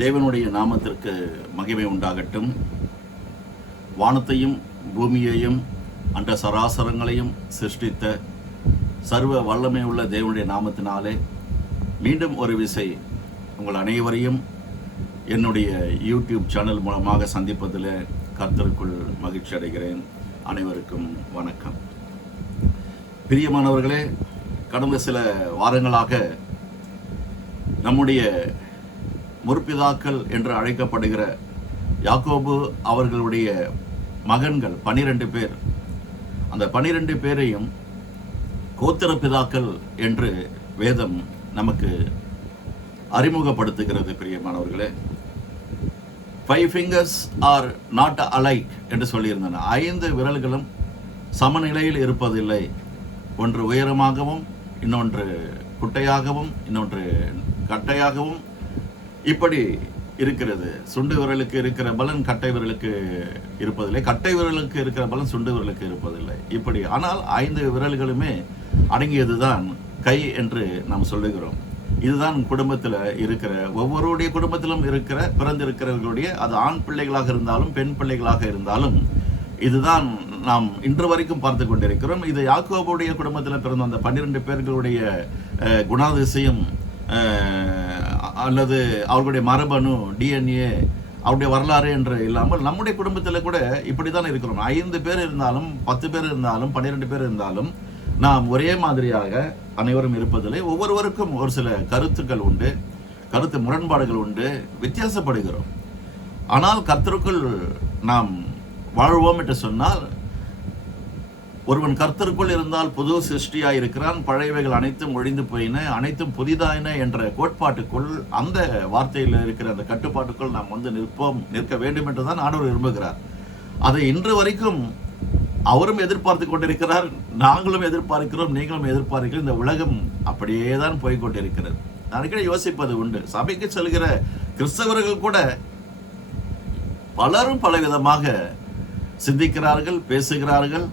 தேவனுடைய நாமத்திற்கு மகிமை உண்டாகட்டும். வானத்தையும் பூமியையும் அண்ட சராசரங்களையும் சிருஷ்டித்த சர்வ வல்லமை உள்ள தேவனுடைய நாமத்தினாலே மீண்டும் ஒரு விசை உங்கள் அனைவரையும் என்னுடைய யூடியூப் சேனல் மூலமாக சந்திப்பதில் கர்த்தருக்குள் மகிழ்ச்சி அடைகிறேன். அனைவருக்கும் வணக்கம். பிரியமானவர்களே, கடந்த சில வாரங்களாக நம்முடைய முற்பிதாக்கள் என்று அழைக்கப்படுகிற யாக்கோபு அவர்களுடைய மகன்கள் 12 பேர், அந்த 12 பேரையும் கோத்திர பிதாக்கள் என்று வேதம் நமக்கு அறிமுகப்படுத்துகிறது. பிரியமானவர்களே, 5 fingers are not alike என்று சொல்லியிருந்தன. 5 விரல்களும் சமநிலையில் இருப்பதில்லை. ஒன்று உயரமாகவும், இன்னொன்று குட்டையாகவும், இன்னொன்று கட்டையாகவும் இப்படி இருக்கிறது. சுண்டு விரலுக்கு இருக்கிற பலன் கட்டை விரலுக்கு இருப்பதில்லை, கட்டை விரலுக்கு இருக்கிற பலன் சுண்டு விரலுக்கு இருப்பதில்லை. இப்படி ஆனால் 5 விரல்களுமே அடங்கியதுதான் கை என்று நாம் சொல்லுகிறோம். இதுதான் குடும்பத்தில் இருக்கிற ஒவ்வொருடைய குடும்பத்திலும் இருக்கிற பிறந்திருக்கிறவர்களுடைய, அது ஆண் பிள்ளைகளாக இருந்தாலும் பெண் பிள்ளைகளாக இருந்தாலும் இதுதான் நாம் இன்று வரைக்கும் பார்த்து கொண்டிருக்கிறோம். இது யாக்கோபுடைய குடும்பத்தில் பிறந்த அந்த 12 பேர்களுடைய குணாதிசயம் அல்லது அவர்களுடைய மரபணு, டிஎன்ஏ, அவருடைய வரலாறு என்று இல்லாமல் நம்முடைய குடும்பத்தில் கூட இப்படி தான் இருக்கிறோம். 5 பேர் இருந்தாலும் 10 பேர் இருந்தாலும் 12 பேர் இருந்தாலும் நாம் ஒரே மாதிரியாக அனைவரும் இருப்பதில்லை. ஒவ்வொருவருக்கும் ஒரு சில கருத்துக்கள் உண்டு, கருத்து முரண்பாடுகள் உண்டு, வித்தியாசப்படுகிறோம். ஆனால் கர்த்தருக்குள் நாம் வாழ்வோம் என்று சொன்னால், ஒருவன் கர்த்தருக்குள் இருந்தால் புது சிருஷ்டியாய் இருக்கிறான், பழையவைகள் அனைத்தும் ஒழிந்து போயின, அனைத்தும் புதிதாயின என்ற கோட்பாட்டுக்குள், அந்த வார்த்தையில் இருக்கிற அந்த கட்டுப்பாட்டுக்குள் நாம் நிற்க வேண்டும் என்றுதான் ஆண்டவர் விரும்புகிறார். அதை இன்று வரைக்கும் அவரும் எதிர்பார்த்து கொண்டிருக்கிறார், நாங்களும் எதிர்பார்க்கிறோம், நீங்களும் எதிர்பார்க்கிறோம். இந்த உலகம் அப்படியே தான் போய்கொண்டிருக்கிறது. நான் அடிக்கடி யோசிப்பது உண்டு, சபைக்கு செல்கிற கிறிஸ்தவர்கள் கூட பலரும் பலவிதமாக சிந்திக்கிறார்கள், பேசுகிறார்கள்.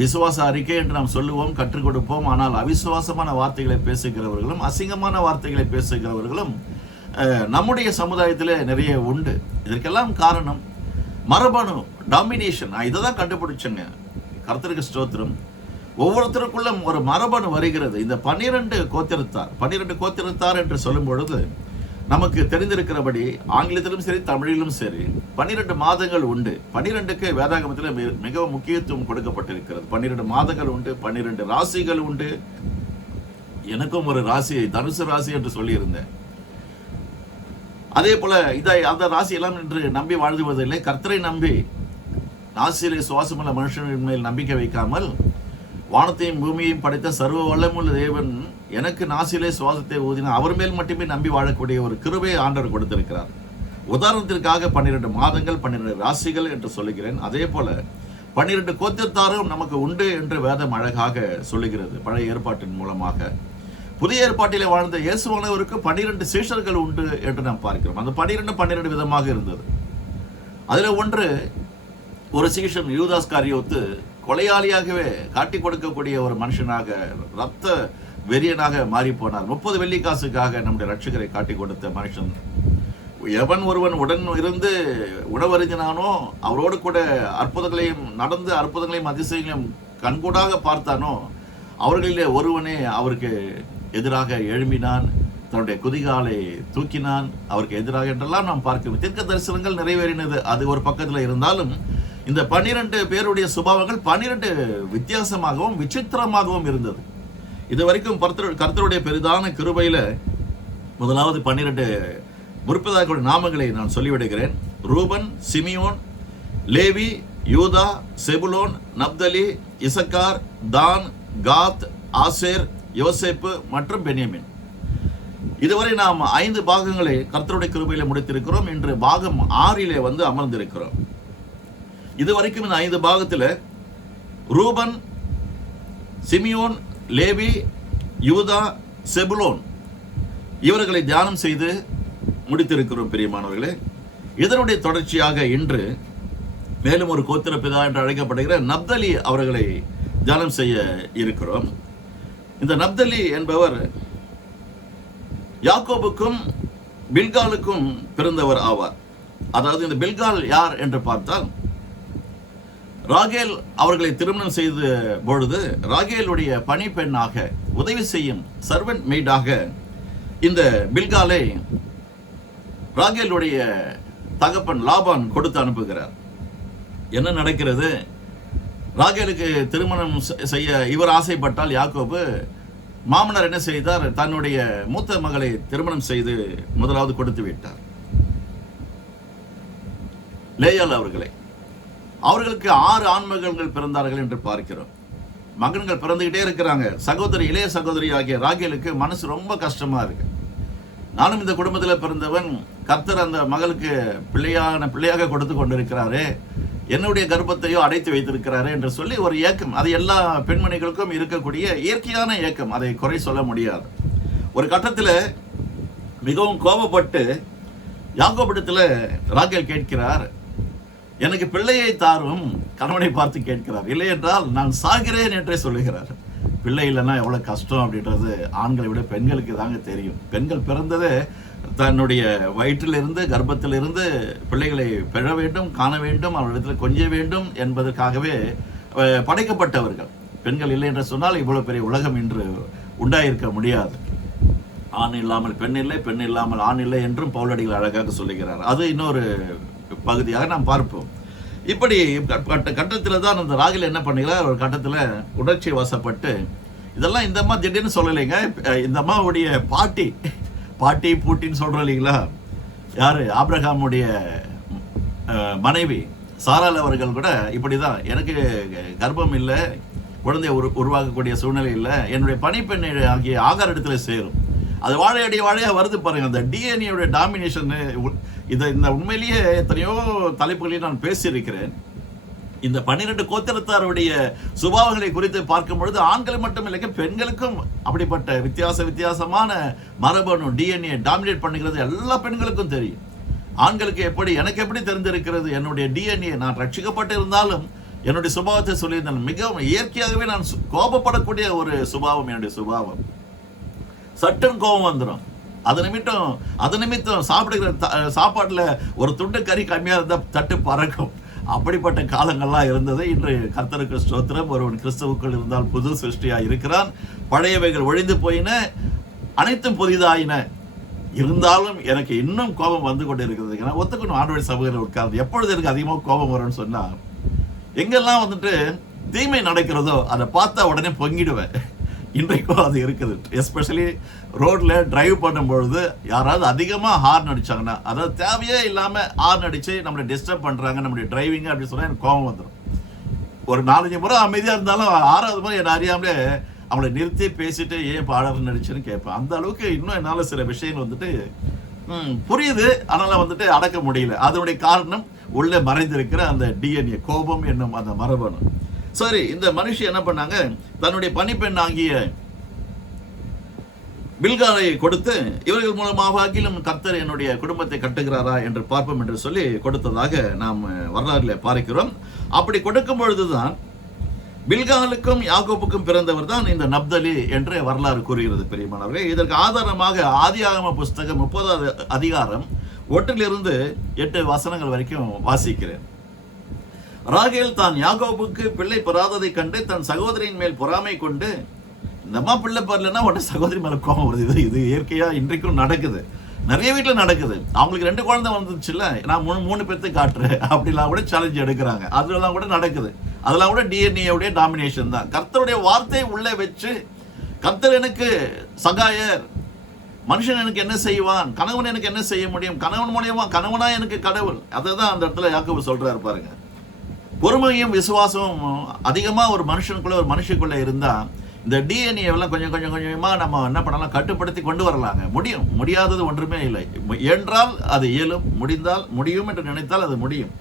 விசுவாச அறிக்கை என்று நாம் சொல்லுவோம், கற்றுக் கொடுப்போம். ஆனால் அவிசுவாசமான வார்த்தைகளை பேசுகிறவர்களும், அசிங்கமான வார்த்தைகளை பேசுகிறவர்களும் நம்முடைய சமுதாயத்திலே நிறைய உண்டு. இதற்கெல்லாம் காரணம் மரபணு, டாமினேஷன். நான் இதை தான் கண்டுபிடிச்சேங்க. கர்த்தருக்கு ஸ்தோத்திரம். ஒவ்வொருத்தருக்குள்ளும் ஒரு மரபணு வருகிறது. இந்த 12 கோத்திரத்தார் என்று சொல்லும் பொழுது நமக்கு தெரிந்திருக்கிறபடி ஆங்கிலத்திலும் சரி தமிழிலும் சரி 12 மாதங்கள் உண்டு. 12க்கு வேதாகமத்தில் மிகவும் முக்கியத்துவம் கொடுக்கப்பட்டிருக்கிறது. 12 மாதங்கள் உண்டு, 12 ராசிகள் உண்டு. எனக்கும் ஒரு ராசி தனுசு ராசி என்று சொல்லியிருந்தேன். அதே போல அந்த ராசி எல்லாம் என்று நம்பி வாழ்வதில்லை. கர்த்தரை நம்பி, ராசியிலே சுவாசமுள்ள மனுஷனின் மேல் நம்பிக்கை வைக்காமல், வானத்தையும் பூமியையும் படைத்த சர்வ வல்லமுள்ள தேவன் எனக்கு நாசிலே சுவாசத்தை ஊதின அவர் மேல் மட்டுமே நம்பி வாழக்கூடிய ஒரு கிருபையை ஆண்டவர் கொடுத்திருக்கிறார். உதாரணத்திற்காக 12 மாதங்கள், 12 ராசிகள் என்று சொல்லுகிறேன். அதே போல 12 கோத்திரத்தாரும் நமக்கு உண்டு என்று வேதம் அழகாக சொல்லுகிறது. பழைய ஏற்பாட்டின் மூலமாக புதிய ஏற்பாட்டிலே வாழ்ந்த இயேசுவானவருக்கு 12 சீஷர்கள் உண்டு என்று நாம் பார்க்கிறோம். அந்த 12 விதமாக இருந்தது. அதில் ஒன்று, ஒரு சீஷன் யூதாஸ் காரியோத்து கொலையாளியாகவே காட்டி கொடுக்கக்கூடிய ஒரு மனுஷனாக, ரத்த வெறியனாக மாறி போனார். 30 வெள்ளிக்காசுக்காக நம்முடைய ரட்சகரை காட்டி கொடுத்த மனுஷன். எவன் ஒருவன் உடன் இருந்து உணவருந்தினானோ, அவரோடு கூட அற்புதங்களையும் அதிசயங்களையும் கண்கூடாக பார்த்தானோ, அவர்களிலே ஒருவனே அவருக்கு எதிராக எழும்பினான், தன்னுடைய குதிகாலை தூக்கினான் அவருக்கு எதிராக என்றெல்லாம் நாம் பார்க்கிறோம். தீர்க்க தரிசனங்கள் நிறைவேறினது. அது ஒரு பக்கத்தில் இருந்தாலும் இந்த 12 பேருடைய சுபாவங்கள் 12 வித்தியாசமாகவும் விசித்திரமாகவும் இருந்தது. இதுவரைக்கும் கர்த்தருடைய பெரிதான கிருபையில முதலாவது 12 முற்பிதாக்களுடைய நாமங்களை நான் சொல்லிவிடுகிறேன். ரூபன், சிமியோன், லேவி, யூதா, செபுலோன், நப்தலி, இசக்கார், தான், காத், ஆசேர், யோசேப்பு மற்றும் பென்யமின். இதுவரை நாம் 5 பாகங்களை கர்த்தருடைய கிருபையில முடித்திருக்கிறோம். இன்று பாகம் 6 அமர்ந்திருக்கிறோம். இதுவரைக்கும் இந்த 5 பாகத்தில் ரூபன், சிமியோன், லேவி, யூதா, செபுலோன் இவர்களை தியானம் செய்து முடித்திருக்கிறோம். பிரியமானவர்களே, இதனுடைய தொடர்ச்சியாக இன்று மேலும் ஒரு கோத்திர பிதா என்று அழைக்கப்படுகிற நப்தலி அவர்களை தியானம் செய்ய இருக்கிறோம். இந்த நப்தலி என்பவர் யாக்கோபுக்கும் பில்காலுக்கும் பிறந்தவர் ஆவார். அதாவது இந்த பில்கால் யார் என்று பார்த்தால், ராகேல் அவர்களை திருமணம் செய்த பொழுது ராகேலுடைய பணிப்பெண்ணாக உதவி செய்யும் சர்வன்ட் மெய்டாக இந்த பில்காலை ராகேலுடைய தகப்பன் லாபான் கொடுத்து அனுப்புகிறார். என்ன நடக்கிறது? ராகேலுக்கு திருமணம் செய்ய இவர் ஆசைப்பட்டால் யாக்கோபு மாமனார் என்ன செய்தார்? தன்னுடைய மூத்த மகளை திருமணம் செய்து முதலாவது கொடுத்து விட்டார், லேயாள் அவர்களுக்கு 6 ஆண்மகன்கள் பிறந்தார்கள் என்று பார்க்கிறோம். மகன்கள் பிறந்துகிட்டே இருக்கிறாங்க. இளைய சகோதரி ஆகிய ராகேலுக்கு மனசு ரொம்ப கஷ்டமா இருக்கு. நானும் இந்த குடும்பத்தில் பிறந்தவன், கர்த்தர் அந்த மகளுக்கு பிள்ளையாக கொடுத்து கொண்டிருக்கிறாரு, என்னுடைய கர்ப்பத்தையோ அடைத்து வைத்திருக்கிறாரு என்று சொல்லி ஒரு ஏக்கம். அது எல்லா பெண்மணிகளுக்கும் இருக்கக்கூடிய இயற்கையான ஏக்கம், அதை குறை சொல்ல முடியாது. ஒரு கட்டத்தில் மிகவும் கோபப்பட்டு யாக்கோபிடத்தில் ராகேல் கேட்கிறார், எனக்கு பிள்ளையை தாரும். கணவனை பார்த்து கேட்கிறார். இல்லை என்றால் நான் சாகிறேன் என்றே சொல்லுகிறார். பிள்ளை இல்லைன்னா எவ்வளோ கஷ்டம் அப்படின்றது ஆண்களை விட பெண்களுக்கு தாங்க தெரியும். பெண்கள் பிறந்ததே தன்னுடைய வயிற்றிலிருந்து கர்ப்பத்திலிருந்து பிள்ளைகளை பெற வேண்டும், காண வேண்டும், அவர்களிடத்தில் கொஞ்ச வேண்டும் என்பதற்காகவே படைக்கப்பட்டவர்கள். பெண்கள் இல்லை என்று சொன்னால் இவ்வளவு பெரிய உலகம் இன்று உண்டாயிருக்க முடியாது. ஆண் இல்லாமல் பெண் இல்லை, பெண் இல்லாமல் ஆண் இல்லை என்றும் பவுலடிகள் அழகாக சொல்லுகிறார். அது இன்னொரு பகுதியாக நாம் பார்ப்போம். இப்படி கட்டத்தில் தான் அந்த ராகேல் என்ன பண்ணுகிறார்? ஒரு கட்டத்தில் உணர்ச்சி வசப்பட்டு, இதெல்லாம் இந்த அம்மா திடீர்னு சொல்லலைங்க, இந்த அம்மாவுடைய பாட்டி பூட்டின்னு சொல்கிறோம் இல்லைங்களா, யார்? ஆபிரகாமுடைய மனைவி சாராள் அவர்கள் கூட இப்படி தான், எனக்கு கர்ப்பம் இல்லை, குழந்தைய உருவாக்கக்கூடிய சூழ்நிலை இல்லை, என்னுடைய பணிப்பெண் ஆகிய ஆகார் இடத்துல சேரும். அது வாழையாக வருது பாருங்க. அந்த டிஎன்ஏடைய டாமினேஷன், இந்த உண்மையிலேயே எத்தனையோ தலைப்புகளையும் நான் பேசியிருக்கிறேன். இந்த 12 கோத்திரத்தாருடைய சுபாவங்களை குறித்து பார்க்கும் பொழுது ஆண்கள் மட்டும் இல்லைங்க, பெண்களுக்கும் அப்படிப்பட்ட வித்தியாசமான மரபணு டிஎன்ஏ டாமினேட் பண்ணுகிறது எல்லா பெண்களுக்கும் தெரியும். ஆண்களுக்கு எனக்கு எப்படி தெரிந்திருக்கிறது? என்னுடைய டிஎன்ஏ, நான் ரட்சிக்கப்பட்டு இருந்தாலும் என்னுடைய சுபாவத்தை சொல்லியிருந்தேன். மிகவும் இயற்கையாகவே நான் கோபப்படக்கூடிய ஒரு சுபாவம் என்னுடைய சுபாவம். சட்டன் கோபம் வந்துடும். அது நிமித்தம் சாப்பிடுகிற சாப்பாட்டில் ஒரு துண்டு கறி கம்மியாக இருந்தால் தட்டு பறக்கும். அப்படிப்பட்ட காலங்கள்லாம் இருந்தது. இன்று கர்த்தருக்கு ஸ்தோத்திரம், ஒருவன் கிறிஸ்துவுக்குள் இருந்தால் புது சிருஷ்டியாக இருக்கிறான், பழையவைகள் ஒழிந்து போயின, அனைத்தும் புதிதாயின. இருந்தாலும் எனக்கு இன்னும் கோபம் வந்து கொண்டு இருக்கிறது. நான் ஒத்துக்கணும், ஆண்டவருடைய சமூகத்தில் உட்கார்ந்து எப்பொழுது எனக்கு அதிகமாக கோபம் வரும்னு சொன்னால், எங்கெல்லாம் வந்துட்டு தீமை நடக்கிறதோ அதை பார்த்தா உடனே பொங்கிடுவேன். இன்றைக்கும் அது இருக்குது. எஸ்பெஷலி ரோட்ல டிரைவ் பண்ணும்பொழுது யாராவது அதிகமாக ஹார்ன் அடிச்சாங்கன்னா, அதாவது தேவையே இல்லாமல் ஹார்ன் அடித்து நம்மளை டிஸ்டர்ப் பண்ணுறாங்க நம்மளுடைய டிரைவிங் அப்படின்னு சொன்னால் எனக்கு கோபம் வந்துடும். ஒரு 4-5 முறை அமைதியாக இருந்தாலும் 6வது முறை என்னை அறியாமலே அவங்கள நிறுத்தி பேசிட்டு ஏன் பாடல் நடிச்சுன்னு கேட்பேன். அந்த அளவுக்கு இன்னும் என்னால் சில விஷயங்கள் வந்துட்டு புரியுது, அதனால் வந்துட்டு அடக்க முடியல. அதனுடைய காரணம் உள்ளே மறைந்திருக்கிற அந்த டிஎன்ஏ, கோபம் என்னும் அந்த மரபணு. சரி, இந்த மனுஷி என்ன பண்ணாங்க? தன்னுடைய பணிப்பெண் ஆகிய பில்காலை கொடுத்து, இவர்கள் மூலமாக கர்த்தர் என்னுடைய குடும்பத்தை கட்டுகிறாரா என்று பார்ப்போம் என்று சொல்லி கொடுத்ததாக நாம் வரலாறுல பார்க்கிறோம். அப்படி கொடுக்கும் பொழுதுதான் பில்காலுக்கும் யாக்கோபுக்கும் பிறந்தவர் தான் இந்த நப்தலி என்று வரலாறு கூறுகிறது. பெரியமானவர்களே, இதற்கு ஆதாரமாக ஆதியாகம புஸ்தகம் 30வது அதிகாரம் 1 to 8 வசனங்கள் வரைக்கும் வாசிக்கிறேன். ராகேல் தான் யாக்கோபுக்கு பிள்ளை பெறாததை கண்டு தன் சகோதரியின் மேல் பொறாமை கொண்டு, இந்த அம்மா பிள்ளை பெறலன்னா உடனே சகோதரி மேல கோபம் வருது. இது இயற்கையா இன்றைக்கும் நடக்குது, நிறைய வீட்டில் நடக்குது. அவங்களுக்கு 2 குழந்தை வந்துச்சுல்ல, நான் 3 பேர்த்து காட்டுறேன் அப்படிலாம் கூட சேலஞ்ச் எடுக்கிறாங்க. அதெல்லாம் கூட நடக்குது. அதெல்லாம் கூட டிஎன்ஏவுடைய டாமினேஷன் தான். கர்த்தருடைய வார்த்தையை உள்ளே வச்சு, கர்த்தர் எனக்கு சகாயர், மனுஷன் எனக்கு என்ன செய்வான், கணவன் எனக்கு என்ன செய்ய முடியும், கணவன் மூலியமா கணவனா எனக்கு கடவுள். அதை தான் அந்த இடத்துல யாக்கோபு சொல்றாரு பாருங்க. பொறுமையும் விசுவாசமும் அதிகமா ஒரு மனுஷனுக்குள்ள இருந்தா இந்த டிஎன்ஏவெல்லாம் கொஞ்சமா நம்ம என்ன பண்ணலாம், கட்டுப்படுத்தி கொண்டு வரலாங்க. முடியாதது ஒன்றுமே இல்லை. என்றால் அது இயலும், முடியும் என்று நினைத்தால் அது முடியும்.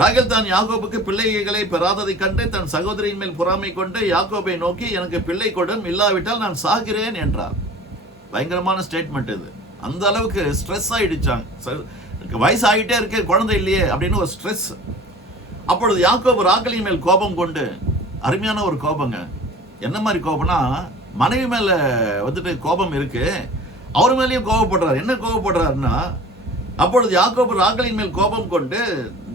ராகேல் தான் யாக்கோபுக்கு பிள்ளைகளை பெறாததை கண்டு தன் சகோதரியின் மேல் பொறாமை கொண்டு யாக்கோபை நோக்கி, எனக்கு பிள்ளை கொடும், இல்லாவிட்டால் நான் சாகிறேன் என்றார். பயங்கரமான ஸ்டேட்மெண்ட் இது. அந்த அளவுக்கு ஸ்ட்ரெஸ் ஆயிடுச்சாங்க. வயசு ஆகிட்டே இருக்கு, குழந்தை இல்லையே அப்படின்னு ஒரு ஸ்ட்ரெஸ். அப்பொழுது யாக்கோபு ராகேலின் மேல் கோபம் கொண்டு, அருமையான ஒரு கோபங்க. என்ன மாதிரி கோபம்னா, மனைவி மேல வந்துட்டு கோபம் இருக்கு, அவர் மேலேயும் கோபப்படுறார். என்ன கோபப்படுறாருன்னா, அப்பொழுது யாக்கோபு ராகேலின் மேல் கோபம் கொண்டு,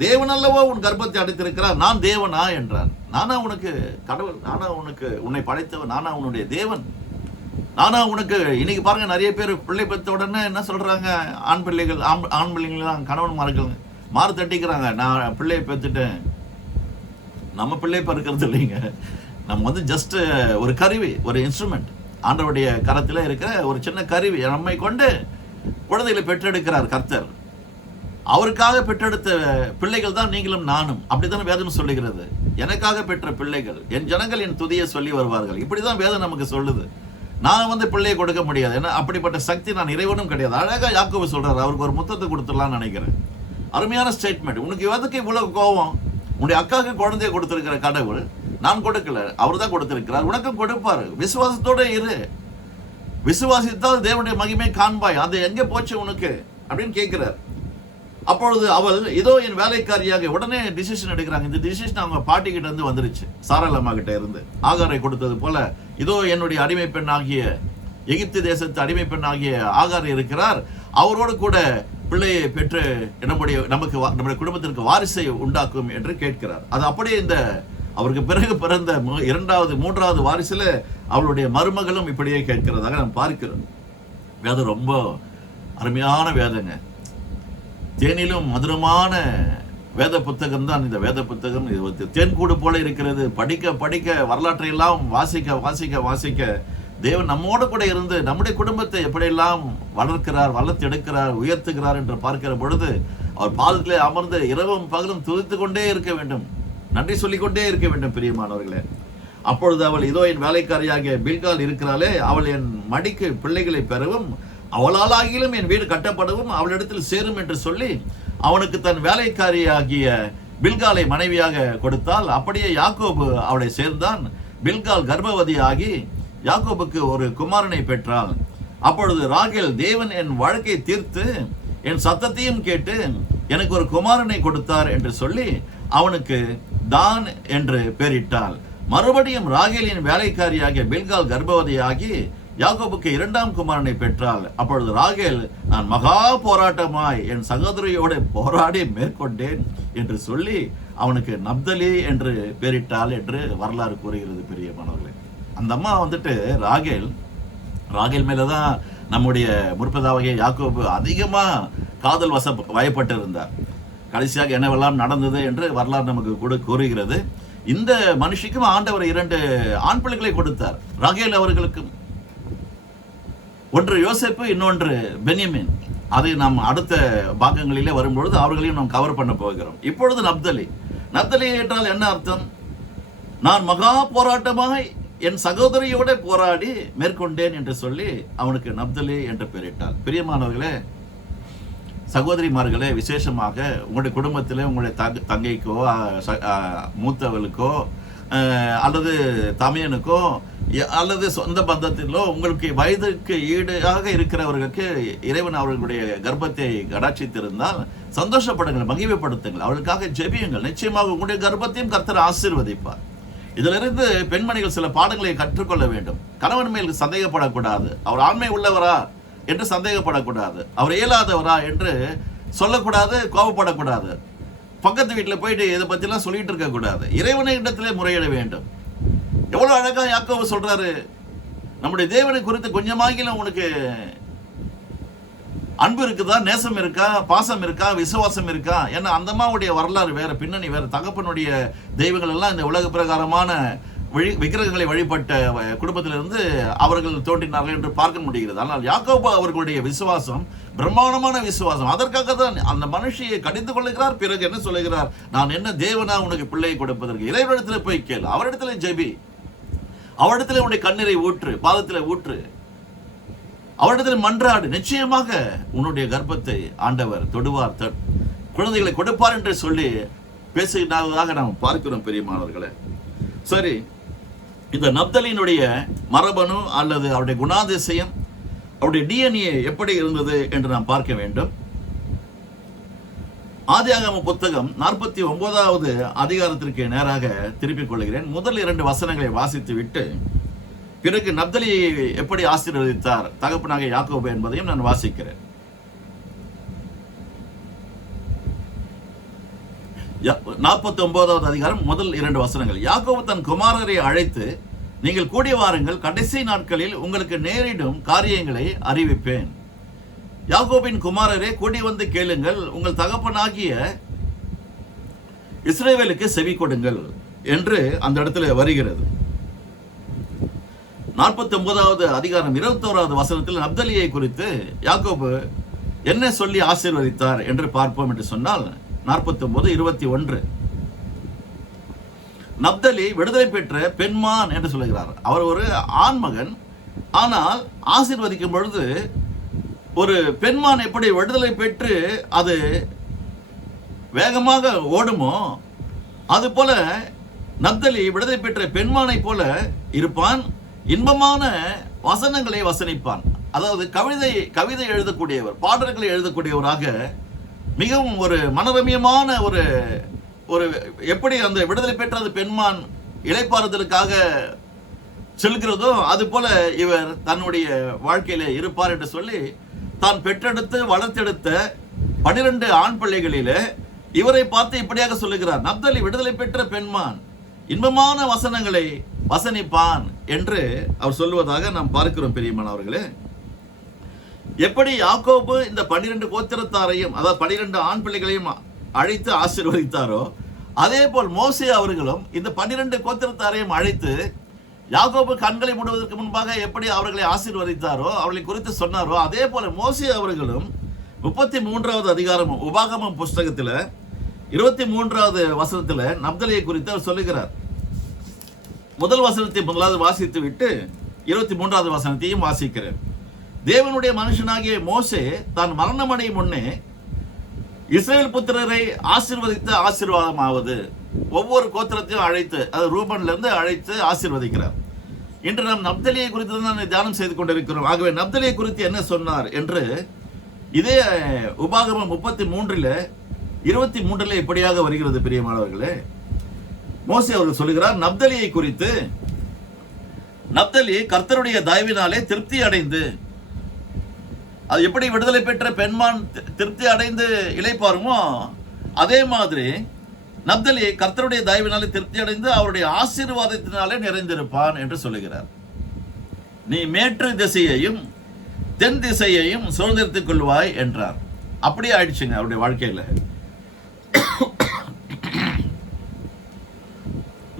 தேவன் அல்லவோ உன் கர்ப்பத்தை அடைத்திருக்கிறார், நான் தேவனா என்றார். நானா உனக்கு கடவுள்? நானா உனக்கு உன்னை படைத்தவன்? நானா உன்னுடைய தேவன்? நானா உனக்கு? இன்னைக்கு பாருங்க, நிறைய பேர் பிள்ளை பெற்ற உடனே என்ன சொல்றாங்க, ஆண் பிள்ளைங்களாம் கணவன்மார்கள் மாறு தட்டிக்கிறாங்க, நான் பிள்ளையை பெற்றுட்டேன். நம்ம பிள்ளை பெருக்கிறது இல்லைங்க. நம்ம வந்து ஜஸ்ட் ஒரு கருவி, ஒரு இன்ஸ்ட்ருமெண்ட். ஆண்டவருடைய கரத்தில் இருக்கிற ஒரு சின்ன கருவி. நம்மை கொண்டு குழந்தைகளை பெற்றெடுக்கிறார் கர்த்தர். அவருக்காக பெற்றெடுத்த பிள்ளைகள் தான் நீங்களும் நானும். அப்படித்தான் வேதம் சொல்லுகிறது. எனக்காக பெற்ற பிள்ளைகள், என் ஜனங்கள் என் துதியை சொல்லி வருவார்கள். இப்படிதான் வேதம் நமக்கு சொல்லுது. நான் வந்து பிள்ளையை கொடுக்க முடியாது, ஏன்னா அப்படிப்பட்ட சக்தி நான் இறைவனும் கிடையாது. அழகா யாக்கோபு சொல்றாரு. அவருக்கு ஒரு முத்தத்தை கொடுத்துடலாம்னு நினைக்கிறேன். அருமையான ஸ்டேட்மெண்ட். உனக்கு எதுக்கு இவ்வளவு கோபம்? உன்னுடைய அக்காவுக்கு குழந்தைய கொடுத்திருக்கிற கடவுள் நான் கொடுக்கல, அவர் தான் கொடுத்திருக்கிறார். உனக்கும் கொடுப்பாரு. விசுவாசத்தோட இரு. விசுவாசித்தால் தேவனுடைய மகிமை காண்பாய். அது எங்க போச்சு உனக்கு அப்படின்னு கேட்கிறார். அப்பொழுது அவள், இதோ என் வேலைக்காரியாக, உடனே டிசிஷன் எடுக்கிறாங்க. இந்த டிசிஷன் அவங்க பாட்டி கிட்ட இருந்து வந்துருச்சு, சாராள் அம்மா கிட்ட இருந்து. ஆகாரை கொடுத்தது போல, இதோ என்னுடைய அடிமை பெண்ணாகிய, எகிப்து தேசத்து அடிமை பெண்ணாகிய ஆகார் இருக்கிறார், அவரோடு கூட பிள்ளையை பெற்று நம்முடைய குடும்பத்திற்கு வாரிசை உண்டாக்கும் என்று கேட்கிறார். அது அப்படியே இந்த அவருக்கு பிறகு பிறந்த இரண்டாவது மூன்றாவது வாரிசுல அவளுடைய மருமகளும் இப்படியே கேட்கிறதாக நாம் பார்க்கிறோம். வேதம் ரொம்ப அருமையான வேதங்க. தேனிலும் மதுரமான வேத புத்தகம் தான் இந்த வேத புத்தகம். இது தேன்கூடு போல இருக்கிறது. படிக்க படிக்க வரலாற்றை எல்லாம் வாசிக்க வாசிக்க வாசிக்க தேவன் நம்மோடு கூட இருந்து நம்முடைய குடும்பத்தை எப்படியெல்லாம் வளர்க்கிறார், வளர்த்தெடுக்கிறார், உயர்த்துகிறார் என்று பார்க்கிற பொழுது அவர் பாதத்திலே அமர்ந்து இரவும் பகலும் துதித்து கொண்டே இருக்க வேண்டும், நன்றி சொல்லிக்கொண்டே இருக்க வேண்டும் பிரியமானவர்களே. அப்பொழுது அவள், இதோ என் வேலைக்காரியாகிய பில்கால் இருக்கிறாளே, அவள் என் மடிக்கு பிள்ளைகளை பெறவும் அவளால் ஆகிலும் என் வீடு கட்டப்படவும் அவளிடத்தில் சேரும் என்று சொல்லி அவனுக்கு தன் வேலைக்காரியாகிய பில்காலை மனைவியாக கொடுத்தால். அப்படியே யாக்கோபு அவளை சேர்ந்தான். பில்கால் கர்ப்பவதியாகி யாக்கோபுக்கு ஒரு குமாரனை பெற்றாள். அப்பொழுது ராகேல், தேவன் என் வாழ்க்கை தீர்த்து என் சத்தத்தையும் கேட்டு எனக்கு ஒரு குமாரனை கொடுத்தார் என்று சொல்லி அவனுக்கு தான் என்று பெயரிட்டாள். மறுபடியும் ராகேலின் வேலைக்காரியாகிய பில்கால் கர்ப்பவதியாகி யாக்கோபுக்கு இரண்டாம் குமாரனை பெற்றாள். அப்பொழுது ராகேல், நான் மகா போராட்டமாய் என் சகோதரியோடு போராடி மேற்கொண்டேன் என்று சொல்லி அவனுக்கு நப்தலி என்று பெயரிட்டாள் என்று வரலாறு கூறுகிறது பிரியமானவர்களே. அந்த அம்மா வந்துட்டு ராகேல் மேலதான் நம்முடைய முற்பதாகிய யாக்கோபு அதிகமா காதல் வயப்பட்டிருந்தார். கடைசியாக என்னவெல்லாம் நடந்தது என்று வரலாறு நமக்கு கூறுகிறது. இந்த மனுஷிக்கும் ஆண்டவர் 2 ஆண் பிள்ளைகளை கொடுத்தார். ராகேல் அவர்களுக்கும், ஒன்று யோசேப்பு, இன்னொன்று பென்யமீன். அதை நாம் அடுத்த பாகங்களிலே வரும்பொழுது அவர்களையும் நாம் கவர் பண்ண போகிறோம். இப்பொழுது நப்தலி என்றால் என்ன அர்த்தம்? நான் மகா போராட்டமாய் என் சகோதரியோட போராடி மேற்கொண்டேன் என்று சொல்லி அவனுக்கு நப்தலி என்று பெயரிட்டார். பிரியமானவர்களே, சகோதரிமார்களே, விசேஷமாக உங்களுடைய குடும்பத்தில் உங்களுடைய தங்கைக்கோ மூத்தவளுக்கோ அல்லது தமையனுக்கோ அல்லது சொந்த பந்தத்திலோ உங்களுக்கு வயதுக்கு ஈடாக இருக்கிறவர்களுக்கு இறைவன் அவர்களுடைய கர்ப்பத்தை கடாட்சித்திருந்தால் சந்தோஷப்படுங்கள், மகிமைப்படுத்துங்கள், அவர்களுக்காக ஜெபியுங்கள். நிச்சயமாக உங்களுடைய கர்ப்பத்தையும் கர்த்தர் ஆசீர்வதிப்பார். இதிலிருந்து பெண்மணிகள் சில பாடங்களை கற்றுக்கொள்ள வேண்டும். கணவன் மேல் சந்தேகப்படக்கூடாது. அவர் ஆண்மை உள்ளவரா என்று சந்தேகப்படக்கூடாது. அவர் இயலாதவரா என்று சொல்லக்கூடாது, கோபப்படக்கூடாது. பக்கத்து வீட்டில் போயிட்டு இதை பற்றிலாம் சொல்லிட்டு இருக்கக்கூடாது. இறைவனை இடத்திலே முறையிட வேண்டும். எவ்வளவு அழகா யாக்கோபு சொல்றாரு, நம்முடைய தேவனை குறித்து கொஞ்சமாகிலும் உனக்கு அன்பு இருக்குதா, நேசம் இருக்கா, பாசம் இருக்கா, விசுவாசம் இருக்கா? ஏன்னா அந்த அம்மாவுடைய வரலாறு வேற, பின்னணி வேற. தகப்பனுடைய தெய்வங்கள் எல்லாம் இந்த உலக பிரகாரமான விக்கிரகங்களை வழிபட்ட குடும்பத்திலிருந்து அவர்கள் தோன்றினார்கள் என்று பார்க்க முடிகிறது. ஆனால் யாக்கோபு அவர்களுடைய விசுவாசம் பிரம்மாண்டமான விசுவாசம். அதற்காக தான் அந்த மனுஷியை கடிந்து கொள்ளுகிறார். பிறகு என்ன சொல்லுகிறார்? நான் என்ன தேவனா உனக்கு பிள்ளையை கொடுப்பதற்கு? இறைவனிடத்தில் போய் கேள், அவரிடத்துல ஜெபி, அவரிடத்துல உன்னுடைய கண்ணீரை ஊற்று, பாதத்தில் ஊற்று, அவரிடத்தில் மன்றாடு. நிச்சயமாக உன்னுடைய கர்ப்பத்தை ஆண்டவர் தொடுவார், குழந்தைகளை கொடுப்பார் என்று சொல்லி பேசுகிறதாக நாம் பார்க்கிறோம் பெரியமானவர்களே. சரி, இந்த நப்தலினுடைய மரபணு அல்லது அவருடைய குணாதிசயம், அவருடைய டிஎன்ஏ எப்படி இருந்தது என்று நாம் பார்க்க வேண்டும். ஆதியாகம புத்தகம் 49வது அதிகாரத்திற்கு நேராக திருப்பிக் கொள்கிறேன். முதல் 2 வசனங்களை வாசித்து விட்டு பிறகு நப்தலி எப்படி ஆசீர்வதித்தார் தகப்பனாக யாக்கோபு என்பதையும் நான் வாசிக்கிறேன். 49வது அதிகாரம் முதல் 2 வசனங்கள். யாக்கோபு தன் குமாரரை அழைத்து, நீங்கள் கூடி வாருங்கள், கடைசி நாட்களில் உங்களுக்கு நேரிடும் காரியங்களை அறிவிப்பேன். யாக்கோபின் குமாரரே, கூடி வந்து கேளுங்கள், உங்கள் தகப்பனாகிய இஸ்ரவேலுக்கு செவி கொடுங்கள் என்று அந்த இடத்துல வருகிறது. 49வது அதிகாரம் 21வது வசனத்தில் நப்தலியை குறித்து யாக்கோபு என்ன சொல்லி ஆசீர்வதித்தார் என்று பார்ப்போம் என்று சொன்னால் 49:21 நப்தலி விடுதலை பெற்ற பெண்மான் என்று சொல்லுகிறார். அவர் ஒரு ஆண்மகன், ஆனால் ஆசீர்வதிக்கும் பொழுது ஒரு பெண்மான் எப்படி விடுதலை பெற்று அது வேகமாக ஓடுமோ அது போல நப்தலி விடுதலை பெற்ற பெண்மானை போல இருப்பான். இன்பமான வசனங்களை வசனிப்பான். அதாவது கவிதை எழுதக்கூடியவர், பாடல்களை எழுதக்கூடியவராக மிகவும் ஒரு மனரமியமான ஒரு ஒரு எப்படி அந்த விடுதலை பெற்ற அந்த பெண்மான் இளைப்பாறுதலுக்காக செல்கிறதோ அது போல இவர் தன்னுடைய வாழ்க்கையில இருப்பார் என்று சொல்லி தான் பெற்றெடுத்து வளர்த்தெடுத்த 12 ஆண் பிள்ளைகளிலே இவரை பார்த்து இப்படியாக சொல்லுகிறார், நப்தலி விடுதலை பெற்ற பெண்மான், இன்பமான வசனங்களை வசனிப்பான் என்று அவர் சொல்வதாக நாம் பார்க்கிறோம். பிரியமானவர்களே, எப்படி யாக்கோபு இந்த 12 கோத்திரத்தாரையும், அதாவது 12 ஆண் பிள்ளைகளையும் அழைத்து ஆசீர்வதித்தாரோ, அதே போல் மோசே அவர்களும் இந்த 12 கோத்திரத்தாரையும் அழைத்து யாக்கோபு கண்களை மூடுவதற்கு முன்பாக எப்படி அவர்களை ஆசீர்வதித்தாரோ, அவர்களை குறித்து சொன்னாரோ, அதே போல மோசே அவர்களும் 33வது அதிகாரம் உபாகமம் புஸ்தகத்தில் 23வது வசனத்தில் நப்தலியை குறித்து அவர் சொல்லுகிறார். முதல் வசனத்தை முதலாவது வாசித்து விட்டு 23வது வசனத்தையும் வாசிக்கிறேன். தேவனுடைய மனுஷனாகிய மோசே தான் மரணமடையும் முன்னே இஸ்ரவேல் புத்திரரை ஆசீர்வதித்த ஆசீர்வாதமாவது, ஒவ்வொரு கோத்திரத்தையும் அழைத்து, அது ரூபன்ல இருந்து அழைத்து ஆசீர்வதிக்கிறார். இன்று நாம் நப்தலியை குறித்து தான் தியானம் செய்து கொண்டிருக்கிறோம். ஆகவே நப்தலியை குறித்து என்ன சொன்னார் என்று இதே உபாகமம் 33:23 இப்படியாக வருகிறது. பிரியமானவர்களே, மோசே அவர்கள் சொல்லுகிறார், நப்தலியை குறித்து, நப்தலி கர்த்தருடைய தயவினாலே திருப்தி அடைந்து, அது எப்படி விடுதலை பெற்ற பெண்மான் திருப்தி அடைந்து இளைப்பாருமோ அதே மாதிரி நப்தலி கர்த்தருடைய தயவினாலே திருப்தி அடைந்து அவருடைய ஆசீர்வாதத்தினாலே நிறைந்திருப்பான் என்று சொல்லுகிறார். நீ மேற்கு திசையையும் தென் திசையையும் சுதந்திரத்துக் கொள்வாய் என்றார். அப்படியே ஆயிடுச்சுங்க அவருடைய வாழ்க்கையில.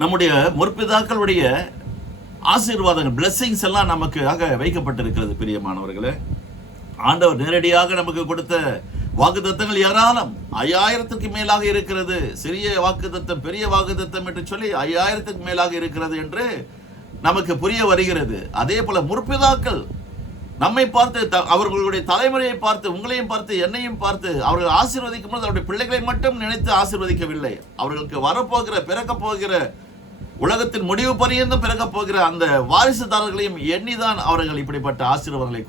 நம்முடைய முற்பிதாக்களுடைய ஆசீர்வாதங்கள், பிளெஸிங்ஸ் எல்லாம் நமக்காக வைக்கப்பட்டிருக்கிறது. பிரியமானவர்களே, ஆண்டவர் நேரடியாக நமக்கு கொடுத்த வாக்குத்தத்தங்கள் ஏராளம், 5000க்கு மேலாக இருக்கிறது. சிறிய வாக்குத்தத்தம், பெரிய வாக்குத்தத்தம் என்று சொல்லி 5000க்கு மேலாக இருக்கிறது என்று நமக்கு புரிய வருகிறது. அதே போல முற்பிதாக்கள் நம்மை பார்த்து, அவர்களுடைய தலைமுறையை பார்த்து, உங்களையும் பார்த்து, என்னையும் பார்த்து அவர்கள் ஆசீர்வதிக்கும் போது அவருடைய பிள்ளைகளை மட்டும் நினைத்து ஆசீர்வதிக்கவில்லை. அவர்களுக்கு வரப்போகிற, பிறக்க போகிற, உலகத்தின் முடிவு பரியந்தம் பிறக்க போகிற அந்த வாரிசுதாரர்களையும் எண்ணிதான் அவர்கள் இப்படிப்பட்ட ஆசீர்வாதங்களை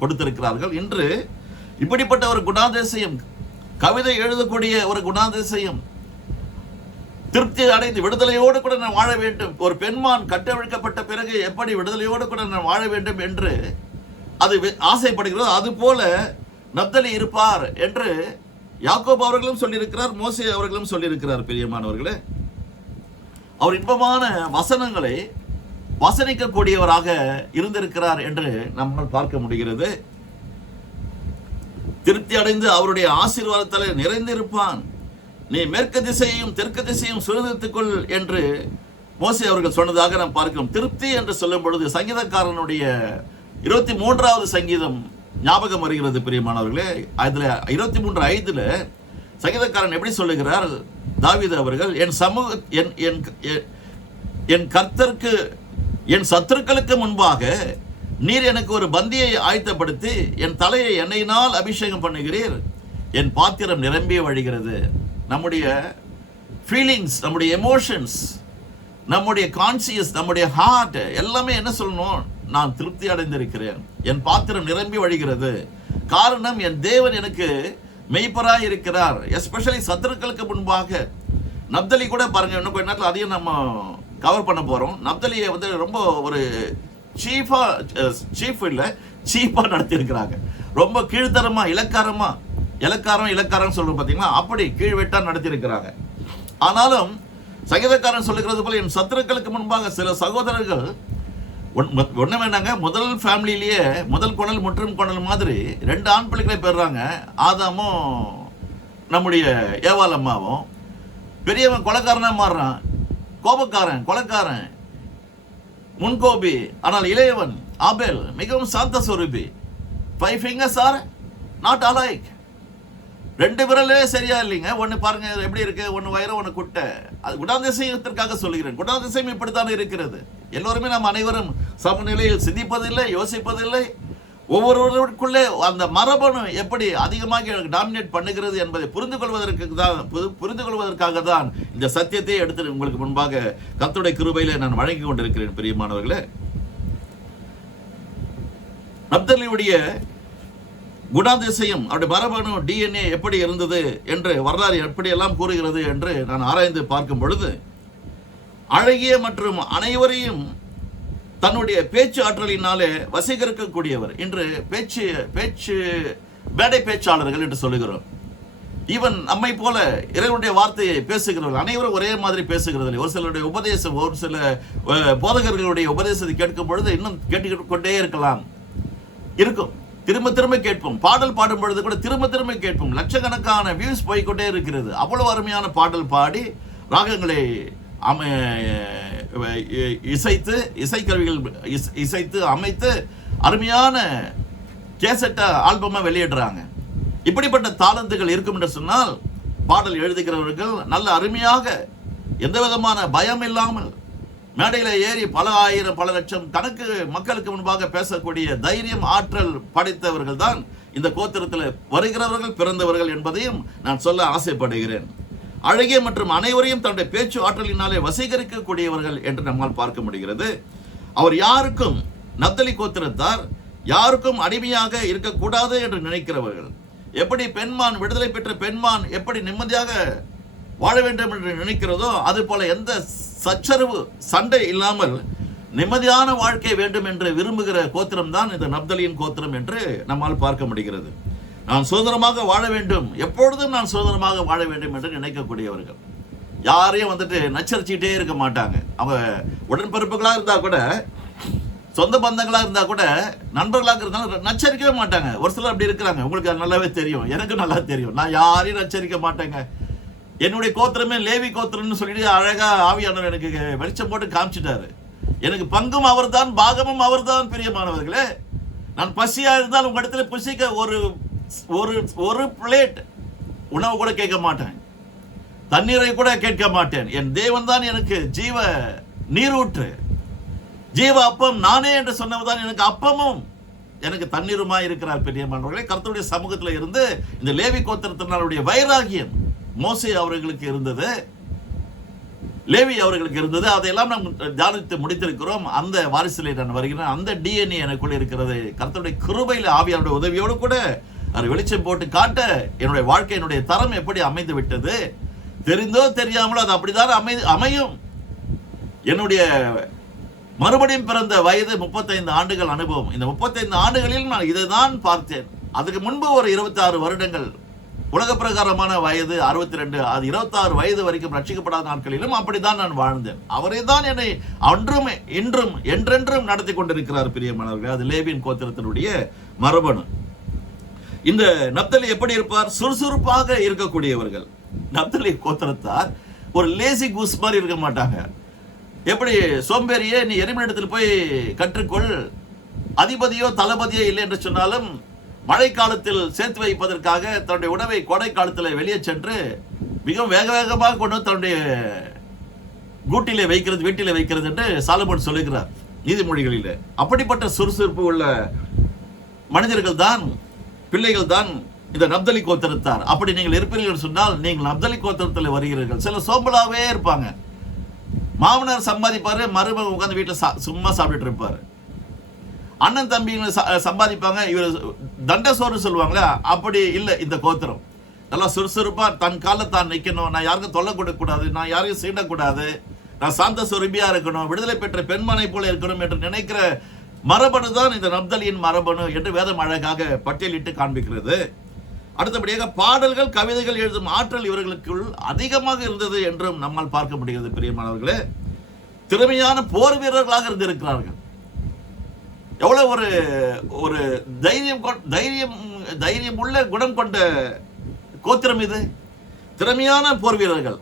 கொடுத்திருக்கிறார்கள். இன்று இப்படிப்பட்ட ஒரு குணாதிசயம், கவிதை எழுதக்கூடிய ஒரு குணாதிசயம், திருப்தி அடைந்து விடுதலையோடு கூட நான் வாழ வேண்டும், ஒரு பெண்மான் கட்டவிழ்க்கப்பட்ட பிறகு எப்படி விடுதலையோடு கூட நான் வாழ வேண்டும் என்று அது ஆசைப்படுகிறதோ அது போல நப்தலி இருப்பார் என்று யாக்கோபு அவர்களும் சொல்லியிருக்கிறார், மோசே அவர்களும் சொல்லியிருக்கிறார். பிரியமானவர்களே, அவர் இன்பமான வசனங்களை வசனிக்கக்கூடியவராக இருந்திருக்கிறார் என்று நம்மால் பார்க்க முடிகிறது. திருப்தி அடைந்து அவருடைய ஆசீர்வாதத்தால் நிறைந்திருப்பான். நீ மேற்கு திசையையும் தெற்கு திசையும் சுதந்திரத்துக்குள் என்று மோசே அவர்கள் சொன்னதாக நாம் பார்க்கிறோம். திருப்தி என்று சொல்லும் பொழுது சங்கீதக்காரனுடைய 23வது சங்கீதம் ஞாபகம் வருகிறது. பிரியமானவர்களே, அதுல 23:5 சங்கீதக்காரன் எப்படி சொல்லுகிறார்? தாவீது அவர்கள், என் கர்த்தருக்கு, என் சத்துருக்களுக்கு முன்பாக நீர் எனக்கு ஒரு பந்தியை ஆயத்தப்படுத்தி என் தலையை எண்ணெயினால் அபிஷேகம் பண்ணுகிறீர், என் பாத்திரம் நிரம்பி வழிகிறது. நம்முடைய ஃபீலிங்ஸ், நம்முடைய எமோஷன்ஸ், நம்முடைய கான்சியஸ், நம்முடைய ஹார்ட் எல்லாமே என்ன சொல்லணும்? நான் திருப்தி அடைந்திருக்கிறேன், என் பாத்திரம் நிரம்பி வழிகிறது. காரணம், என் தேவன் எனக்கு மெய்ப்பராய் இருக்கிறார். எஸ்பெஷலி சத்துருக்களுக்கு முன்பாக. நப்தலி கூட பாருங்க, இன்னும் கொஞ்ச நேரத்தில் அதையும் நம்ம கவர் பண்ண போறோம். நப்தலியை வந்து ரொம்ப ஒரு சீஃப் இல்லை, சீப்பா நடத்தி இருக்கிறாங்க. ரொம்ப கீழ்த்தரமா, இலக்காரம் சொல்றோம் பாத்தீங்களா, அப்படி கீழ்வெட்டா நடத்தி இருக்கிறாங்க. ஆனாலும் சங்கீதக்காரன் சொல்லுகிறது போல, என் சத்துருக்களுக்கு முன்பாக சில சகோதரர்கள் ஒண்ணு வேண்டாங்க, முதல் ஃபேமிலியிலேயே முதல் குணல் முற்றும் குணல் மாதிரி 2 ஆண் பிள்ளைகளை பெறுறாங்க. ஆதாமும் நம்முடைய ஏவாள் அம்மாவும். பெரியவன் கொலைக்காரனா மாறுறான், கோபக்காரன், கொலைக்காரன், முன்கோபி. ஆனால் இளையவன் ஆபேல் மிகவும் சாந்த சொரூபி. 5 fingers are not alike. 2 விரலே சரியா இல்லைங்க. ஒன்னு பாருங்க எப்படி இருக்கு, ஒன்னு வயிறு, ஒன்னு குட்டை. அது குணாதிசயத்திற்காக சொல்லுகிறேன். குணாதிசயம் இப்படித்தான் இருக்கிறது. எல்லோருமே நாம் அனைவரும் சமநிலையில் சிந்திப்பதில்லை, யோசிப்பதில்லை. ஒவ்வொருவருக்குள்ளே அந்த மரபணு எப்படி அதிகமாக டாமினேட் பண்ணுகிறது என்பதை புரிந்து கொள்வதற்காக தான் இந்த சத்தியத்தை எடுத்து உங்களுக்கு முன்பாக கர்த்தருடைய கிருபையிலே நான் வழங்கி கொண்டிருக்கிறேன். பிரியமானவர்களே, நப்தலியுடைய குணாதிசயம், அவருடைய மரபணு DNA எப்படி இருந்தது என்று வரலாறு எப்படி எல்லாம் கூறுகிறது என்று நான் ஆராய்ந்து பார்க்கும் பொழுது, அழகிய மற்றும் அனைவரையும் தன்னுடைய பேச்சு ஆற்றலினாலே வசீகரிக்கக்கூடியவர். இன்று மேடை பேச்சாளர்கள் என்று சொல்லுகிறோம். ஈவன் நம்மை போல இறைவனுடைய வார்த்தையை பேசுகிறவர்கள் அனைவரும் ஒரே மாதிரி பேசுகிறது. ஒரு சிலருடைய உபதேசம், ஒரு சில போதகர்களுடைய உபதேசத்தை கேட்கும் பொழுது இன்னும் கேட்டுக்கொண்டே இருக்கும். திரும்ப திரும்ப கேட்போம். பாடல் பாடும் பொழுது கூட திரும்ப திரும்ப கேட்போம். லட்சக்கணக்கான வியூஸ் போய்கொண்டே இருக்கிறது. அவ்வளவு அருமையான பாடல் பாடி ராகங்களை இசைக்கருவிகள் இசைத்து அமைத்து அருமையான கேசட்ட ஆல்பமா வெளியிடுறாங்க. இப்படிப்பட்ட தாளந்துகள் இருக்கும் என்று சொன்னால், பாடல் எழுதுகிறவர்கள் நல்ல அருமையாக எந்த விதமான பயம் இல்லாமல் மேடையில ஏறி பல ஆயிரம் பல லட்சம் கணக்கு மக்களுக்கு முன்பாக பேசக்கூடிய தைரியம், ஆற்றல் படைத்தவர்கள் தான் இந்த கோத்திரத்தில் வருகிறவர்கள், பிறந்தவர்கள் என்பதையும் நான் சொல்ல ஆசைப்படுகிறேன். அழகிய மற்றும் அனைவரையும் தன்னுடைய பேச்சு ஆற்றலினாலே வசீகரிக்கக்கூடியவர்கள் என்று நம்மால் பார்க்க முடிகிறது. அவர் யாருக்கும், நப்தலி கோத்திரத்தார் யாருக்கும் அடிமையாக இருக்கக்கூடாது என்று நினைக்கிறவர்கள். எப்படி பெண்மான், விடுதலை பெற்ற பெண்மான் எப்படி நிம்மதியாக வாழ வேண்டும் என்று நினைக்கிறதோ, அது போல எந்த சச்சரவு, சண்டை இல்லாமல் நிம்மதியான வாழ்க்கை வேண்டும் என்று விரும்புகிற கோத்திரம் தான் இந்த நப்தலியின் கோத்திரம் என்று நம்மால் பார்க்க முடிகிறது. நான் சுதந்திரமாக வாழ வேண்டும், எப்பொழுதும் நான் சுதந்திரமாக வாழ வேண்டும் என்று நினைக்கக்கூடியவர்கள். யாரையும் வந்துட்டு நச்சரிச்சுட்டே இருக்க மாட்டாங்க. அவங்க உடன்பிறப்புகளாக இருந்தா கூட, சொந்த பந்தங்களாக இருந்தா கூட, நண்பர்களாக இருந்தாலும் நச்சரிக்கவே மாட்டாங்க. ஒரு சிலர் அப்படி இருக்கிறாங்க. உங்களுக்கு அது நல்லாவே தெரியும், எனக்கு நல்லா தெரியும். நான் யாரையும் நச்சரிக்க மாட்டேங்க. என்னுடைய கோத்திரமே லேவி கோத்திரம்னு சொல்லிட்டு அழகா ஆவியானவர் எனக்கு வெளிச்சம் போட்டு காமிச்சிட்டாரு. எனக்கு பங்கும் அவர்தான், பாகமும் அவர்தான். பிரியமானவர்களே, நான் பசியா இருந்தால் உங்க இடத்துல புசிக்க ஒரு பிளேட் உணவு கூட கேட்க மாட்டேன், தண்ணீரை கூட கேட்க மாட்டேன். என் தேவன் தான் எனக்கு ஜீவ நீரூற்று, ஜீவ அப்பம் நானே என்று சொன்னவர்தான் எனக்கு அப்பமும் எனக்கு தண்ணீருமா இருக்கிறார். பிரியமானவர்களே, கர்த்தருடைய சமூகத்தில் இருந்து இந்த லேவி கோத்திரத்தினருடைய வைராகியம் மோசே அவர்களுக்கு இருந்தது, லேவி அவர்களுக்கு இருந்தது. அதையெல்லாம் நாம் தியானித்து முடித்திருக்கிறோம். அந்த வாரிசிலே நான் வருகிறேன். அந்த DNA எனக்குள்ள இருக்கிறது. கர்த்தருடைய கிருபையில ஆவியாருடைய உதவியோடு கூட அதை வெளிச்சம் போட்டு காட்ட என்னுடைய வாழ்க்கை, என்னுடைய தரம் எப்படி அமைந்து விட்டது, தெரிந்தோ தெரியாமலோ அது அப்படிதான் அமையும். என்னுடைய மறுபடியும் பிறந்த வயது 35 ஆண்டுகள் அனுபவம். இந்த 35 ஆண்டுகளில் நான் இதை தான் பார்த்தேன். அதுக்கு முன்பு ஒரு 26 வருடங்கள் உலக பிரகாரமான வயது 62, அது 26 வயது வரைக்கும் ரட்சிக்கப்படாத நாட்களிலும் அப்படித்தான் நான் வாழ்ந்தேன். அவரே தான் என்னை அன்றும் இன்றும் என்றென்றும் நடத்தி கொண்டிருக்கிறார். பிரியமானவர்களே, அது லேவியின் கோத்திரத்தினுடைய மரபணு. இந்த நப்தலி எப்படி இருப்பார்? சுறுசுறுப்பாக இருக்கக்கூடியவர்கள். நப்தலி கோத்திரத்தார் ஒரு லேசி கூஸ் மாதிரி இருக்க மாட்டாங்க. எப்படி சோம்பேறியே நீ எரிமனிடத்தில் போய் கற்றுக்கொள், அதிபதியோ தளபதியோ இல்லை என்று சொன்னாலும் மழை காலத்தில் சேர்த்து வைப்பதற்காக தன்னுடைய உணவை கோடை காலத்தில் வெளியே சென்று மிகவும் வேக வேகமாக கொண்டு தன்னுடைய வீட்டிலே வைக்கிறது என்று சாலமோன் சொல்லுகிறார் நீதிமொழிகளில். அப்படிப்பட்ட சுறுசுறுப்பு உள்ள மனிதர்கள் தான், பிள்ளைகள் தான் இந்த நப்தலி கோத்திரத்தார். அப்படி நீங்கள் இருப்பீர்கள் சொன்னால் நீங்கள் நப்தலி கோத்திரத்தில் வருகிறீர்கள். சில சோம்பலாவே இருப்பாங்க. மாமனார் சம்பாதிப்பாரு, மருமகன் உட்கார்ந்து வீட்டில் சும்மா சாப்பிட்டு இருப்பாரு. அண்ணன் தம்பிங்க சம்பாதிப்பாங்க, இவர் தண்டசோறு சொல்லுவாங்களே, அப்படி இல்லை இந்த கோத்திரம். நல்லா சுறுசுறுப்பா தன் காலில் தான் நிற்கணும். நான் யாருக்கும் தொல்லை கொடுக்கக்கூடாது, நான் யாரையும் சீண்டக்கூடாது, நான் சாந்த சொருபியா இருக்கணும், விடுதலை பெற்ற பெண்மனை போல இருக்கணும் என்று நினைக்கிற மரபணு தான் இந்த நப்தலியின் மரபணு என்று வேதம் அழகாக பட்டியலிட்டு காண்பிக்கிறது. அடுத்தபடியாக பாடல்கள் கவிதைகள் எழுதும் ஆற்றல் இவர்களுக்குள் அதிகமாக இருந்தது என்றும் நம்மால் பார்க்க முடிகிறது. பிரியமானவர்களே, திறமையான போர் வீரர்களாக இருந்திருக்கிறார்கள். எவ்வளவு ஒரு ஒரு தைரியம் உள்ள குணம் கொண்ட கோத்திரம் இது. திறமையான போர் வீரர்கள்.